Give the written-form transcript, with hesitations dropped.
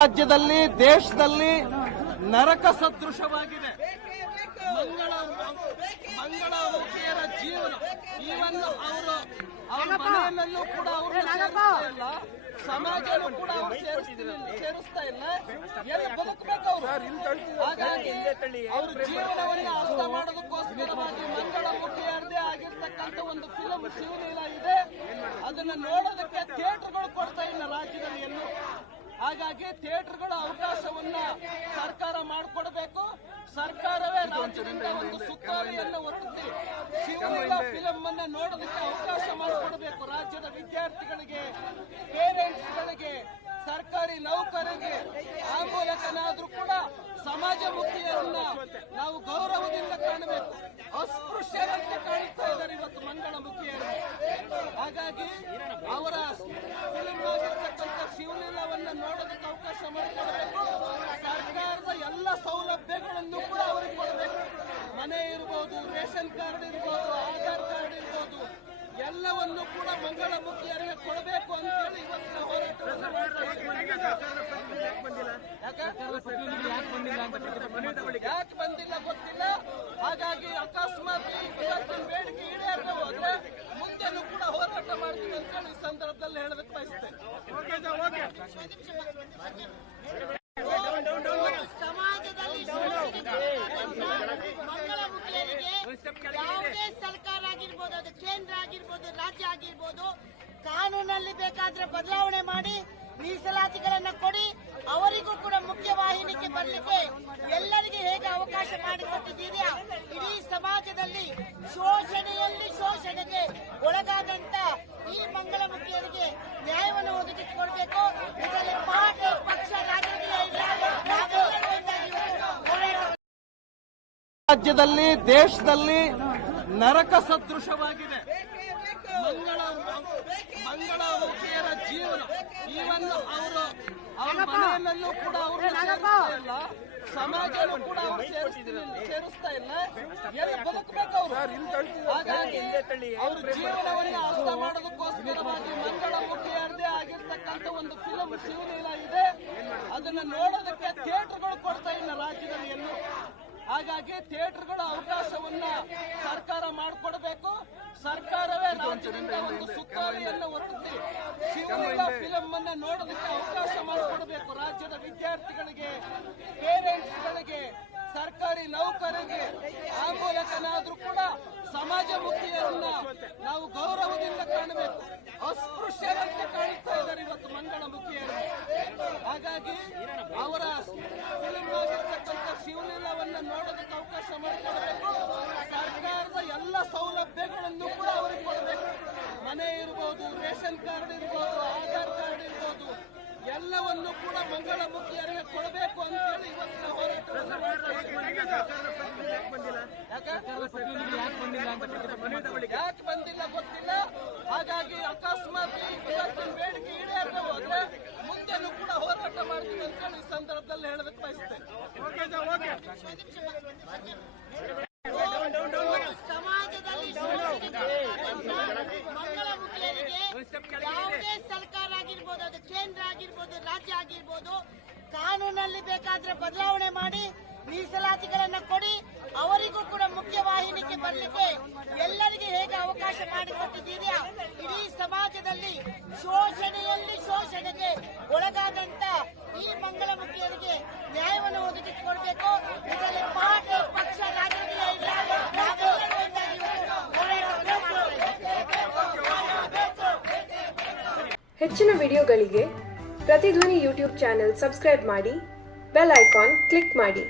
ರಾಜ್ಯದಲ್ಲಿ ದೇಶದಲ್ಲಿ ನರಕ ಸದೃಶವಾಗಿದೆ. ಮಂಗಳಮುಖಿಯರ ಜೀವನ ಈವನ್ ಅವರ ಮನೆಯಲ್ಲೂ ಕೂಡ ಅವ್ರನ್ನ ಇಲ್ಲ, ಸಮಾಜನೂ ಕೂಡ ಅವ್ರು ಸೇರಿಸ್ತಾ ಇಲ್ಲ. ಎಲ್ಲಿ ಬದುಕಬೇಕು ಅವರು? ಹಾಗಾಗಿ ಅವ್ರ ಜೀವನವನ್ನ ಅರ್ಥ ಮಾಡೋದಕ್ಕೋಸ್ಕರವಾಗಿ ಮಂಗಳಮುಖಿಯರದೇ ಆಗಿರ್ತಕ್ಕಂಥ ಒಂದು ಫಿಲಂ ಶಿವಲೀಲ ಇದೆ. ಅದನ್ನ ನೋಡೋದಕ್ಕೆ ಥಿಯೇಟರ್ಗಳು ಕೊಡ್ತಾ ಇಲ್ಲ ರಾಜ್ಯದಲ್ಲಿ ಎಲ್ಲೂ. ಹಾಗಾಗಿ ಥಿಯೇಟರ್ಗಳ ಅವಕಾಶವನ್ನ ಸರ್ಕಾರ ಮಾಡಿಕೊಡ್ಬೇಕು. ಸರ್ಕಾರವೇ ರಾಜ್ಯದಿಂದ ಒಂದು ಸುತ್ತೋಲೆಯನ್ನು ಹೊರಡಿಸಿ ಶಿವಲೀಲಾ ಫಿಲಂ ಅನ್ನ ನೋಡೋದಕ್ಕೆ ಅವಕಾಶ ಮಾಡಿಕೊಡ್ಬೇಕು. ರಾಜ್ಯದ ವಿದ್ಯಾರ್ಥಿಗಳಿಗೆ, ಪೇರೆಂಟ್ಸ್ಗಳಿಗೆ, ಸರ್ಕಾರಿ ನೌಕರರಿಗೆ ಆ ಮೂಲಕನಾದ್ರೂ ಕೂಡ ಸಮಾಜಮುಖಿಯರನ್ನ ನಾವು ಗೌರವದಿಂದ ಕಾಣಬೇಕು. ಅಸ್ಪೃಶ್ಯರಂತೆ ಕಾಣ್ತಾ ಇದ್ದಾರೆ ಇವತ್ತು ಮಂಗಳಮುಖಿಯರು. ಹಾಗಾಗಿ ಅವರ ಫಿಲ್ಮ್ ಆಗಿರ್ತಕ್ಕಂಥ ಶಿವಲೀಲವನ್ನ ನೋಡೋದಕ್ಕೆ ಅವಕಾಶ ಮಾಡಿಕೊಡಬೇಕು. ಸರ್ಕಾರದ ಎಲ್ಲ ಸೌಲಭ್ಯಗಳನ್ನು ಕೂಡ ಅವರಿಗೆ ಕೊಡಬೇಕು. ಮನೆ ಇರ್ಬೋದು, ರೇಷನ್ ಕಾರ್ಡ್ ಇರ್ಬೋದು, ಆಧಾರ್ ಕಾರ್ಡ್ ಇರ್ಬೋದು, ಎಲ್ಲವನ್ನು ಕೂಡ ಮಂಗಳಮುಖಿಯರಿಗೆ ಕೊಡಬೇಕು ಅಂತ ಹೇಳಿ ಇವತ್ತು ಹೋರಾಟವನ್ನು ಮಾಡ್ತಾ ಇದ್ದೀವಿ. ಯಾಕೆ ಬಂದಿಲ್ಲ ಗೊತ್ತಿಲ್ಲ. ಹಾಗಾಗಿ ಅಕಸ್ಮಾತ್ ಇವತ್ತಿನ ಬೇಡಿಕೆ ಈಡೇರದೆ ಹೋದ್ರೆ ಮುಂದೆನೂ ಕೂಡ ಹೋರಾಟ ಮಾಡ್ತೀವಿ ಅಂತ ಹೇಳಿ ಈ ಸಂದರ್ಭದಲ್ಲಿ ಹೇಳಬೇಕು ಬಯಸ್ತೇನೆ. ಸಮಾಜದಲ್ಲಿ ಮಂಗಳಮುಖಿಯರಿಗೆ ಯಾವುದೇ ಸರ್ಕಾರ ಆಗಿರ್ಬೋದು, ಅದು ಕೇಂದ್ರ ಆಗಿರ್ಬೋದು, ರಾಜ್ಯ ಆಗಿರ್ಬೋದು, ಕಾನೂನಲ್ಲಿ ಬೇಕಾದ್ರೆ ಬದಲಾವಣೆ ಮಾಡಿ ಮೀಸಲಾತಿಗಳನ್ನ ಕೊಡಿ. ಅವರಿಗೂ ಕೂಡ ಮುಖ್ಯವಾಹಿನಿಗೆ ಬರಲಿಕ್ಕೆ ಎಲ್ಲರಿಗೆ ಹೇಗೆ ಅವಕಾಶ ಮಾಡಿಕೊಟ್ಟಿದ್ದೀರಾ, ಇಡೀ ಸಮಾಜದಲ್ಲಿ ಶೋಷಣೆಯಲ್ಲಿ ಶೋಷಣೆಗೆ ಒಳಗಾದಂತ ಈ ಮಂಗಳಮುಖಿಯರಿಗೆ ನ್ಯಾಯವನ್ನು ಒದಗಿಸಿಕೊಡ್ಬೇಕು. ಇದರಲ್ಲಿ ಪಾರ್ಟಿ, ಪಕ್ಷ, ರಾಜಕೀಯ ಇಲ್ಲ. ರಾಜ್ಯದಲ್ಲಿ ದೇಶದಲ್ಲಿ ನರಕ ಸದೃಶವಾಗಿದೆ. ಮಂಗಳಮುಖಿಯರ ಜೀವನ ಈವನ್ ಅವರ ಮನೆಯಲ್ಲೂ ಕೂಡ ಅವ್ರನ್ನ ಸೇರಿಸ್ತಾ ಇಲ್ಲ, ಸಮಾಜನೂ ಕೂಡ ಅವ್ರು ಸೇರಿಸ್ತಾ ಇಲ್ಲ. ಎಲ್ಲಿ ಬದುಕಬೇಕು ಅವರು? ಹಾಗಾಗಿ ಅವ್ರ ಜೀವನವನ್ನ ಅರ್ಥ ಮಾಡೋದಕ್ಕೋಸ್ಕರವಾಗಿ ಮಂಗಳಮುಖಿಯರದೇ ಆಗಿರ್ತಕ್ಕಂಥ ಒಂದು ಫಿಲಂ ಶಿವಲೀಲ ಇದೆ. ಅದನ್ನ ನೋಡೋದಕ್ಕೆ ಥಿಯೇಟರ್ಗಳು ಕೊಡ್ತಾ ಇಲ್ಲ ರಾಜ್ಯದಲ್ಲಿ ಎಲ್ಲೂ. ಹಾಗಾಗಿ ಥಿಯೇಟರ್ಗಳ ಅವಕಾಶವನ್ನ ಸರ್ಕಾರ ಮಾಡಿಕೊಡ್ಬೇಕು. ಸರ್ಕಾರವೇ ರಾಜ್ಯದಿಂದ ಒಂದು ಸುತ್ತೋಲೆಯನ್ನು ಹೊರಡಿಸಿ ಶಿವಲೀಲಾ ಫಿಲಂ ಅನ್ನ ನೋಡೋದಕ್ಕೆ ಅವಕಾಶ ಮಾಡಿಕೊಡ್ಬೇಕು. ರಾಜ್ಯದ ವಿದ್ಯಾರ್ಥಿಗಳಿಗೆ, ಪೇರೆಂಟ್ಸ್ಗಳಿಗೆ, ಸರ್ಕಾರಿ ನೌಕರರಿಗೆ ಆ ಮೂಲಕನಾದ್ರೂ ಕೂಡ ಸಮಾಜಮುಖಿಯರನ್ನ ನಾವು ಗೌರವದಿಂದ ಕಾಣಬೇಕು. ಅಸ್ಪೃಶ್ಯರಂತೆ ಕಾಣ್ತಾ ಇದ್ದಾರೆ ಇವತ್ತು ಮಂಗಳಮುಖಿಯರು. ಹಾಗಾಗಿ ಅವರ ಫಿಲ್ಮ್ ಆಗಿರ್ತಕ್ಕಂಥ ಶಿವಲೀಲವನ್ನ ನೋಡೋದಕ್ಕೆ ಅವಕಾಶ ಮಾಡಿಕೊಡಬೇಕು. ಸರ್ಕಾರದ ಎಲ್ಲ ಸೌಲಭ್ಯಗಳನ್ನು ಕೂಡ ಅವರಿಗೆ ಕೊಡಬೇಕು. ಮನೆ ಇರ್ಬೋದು, ರೇಷನ್ ಕಾರ್ಡ್ ಇರ್ಬೋದು, ಆಧಾರ್ ಕಾರ್ಡ್ ಇರ್ಬೋದು, ಎಲ್ಲವನ್ನು ಕೂಡ ಮಂಗಳಮುಖಿಯರಿಗೆ ಕೊಡಬೇಕು ಅಂತ ಹೇಳಿ ಇವತ್ತು ಹೋರಾಟವನ್ನು ಮಾಡ್ತಾ ಇದ್ದೀವಿ. ಯಾಕೆ ಬಂದಿಲ್ಲ ಗೊತ್ತಿಲ್ಲ. ಹಾಗಾಗಿ ಅಕಸ್ಮಾತ್ ಇವತ್ತಿನ ಬೇಡಿಕೆ ಈಡೇರದೆ ಹೋದ್ರೆ ಮುಂದೆನೂ ಕೂಡ ಹೋರಾಟ ಮಾಡ್ತೀವಿ ಅಂತ ಹೇಳಿ ಈ ಸಂದರ್ಭದಲ್ಲಿ ಹೇಳಬೇಕು ಬಯಸ್ತೇನೆ. ಸಮಾಜದಲ್ಲಿ ಮಂಗಳಮುಖಿಯರಿಗೆ ಯಾವುದೇ ಸರ್ಕಾರ ಆಗಿರ್ಬೋದು, ಅದು ಕೇಂದ್ರ ಆಗಿರ್ಬೋದು, ರಾಜ್ಯ ಆಗಿರ್ಬೋದು, ಕಾನೂನಲ್ಲಿ ಬೇಕಾದ್ರೆ ಬದಲಾವಣೆ ಮಾಡಿ ಮೀಸಲಾತಿಗಳನ್ನ ಕೊಡಿ. ಅವರಿಗೂ ಕೂಡ ಮುಖ್ಯವಾಹಿನಿಗೆ ಬರಲಿಕ್ಕೆ ಎಲ್ಲರಿಗೆ ಹೇಗೆ ಅವಕಾಶ ಮಾಡಿಕೊಟ್ಟಿದ್ದೀರಾ, ಇಡೀ ಸಮಾಜದಲ್ಲಿ ಶೋಷಣೆಯಲ್ಲಿ ಶೋಷಣೆಗೆ ಒಳಗಾದಂತ ಈ ಮಂಗಳಮುಖಿಯರಿಗೆ ನ್ಯಾಯವನ್ನು ಒದಗಿಸಿಕೊಡ್ಬೇಕು. ಇದರಲ್ಲಿ ಪಾರ್ಟಿ, ಪಕ್ಷ, ರಾಜಕೀಯ ಇಲ್ಲ. ಹೆಚ್ಚಿನ ವಿಡಿಯೋಗಳಿಗೆ ಪ್ರತಿಧ್ವನಿ ಯೂಟ್ಯೂಬ್ ಚಾನೆಲ್ ಸಬ್ಸ್ಕ್ರೈಬ್ ಮಾಡಿ, ಬೆಲ್ ಐಕಾನ್ ಕ್ಲಿಕ್ ಮಾಡಿ.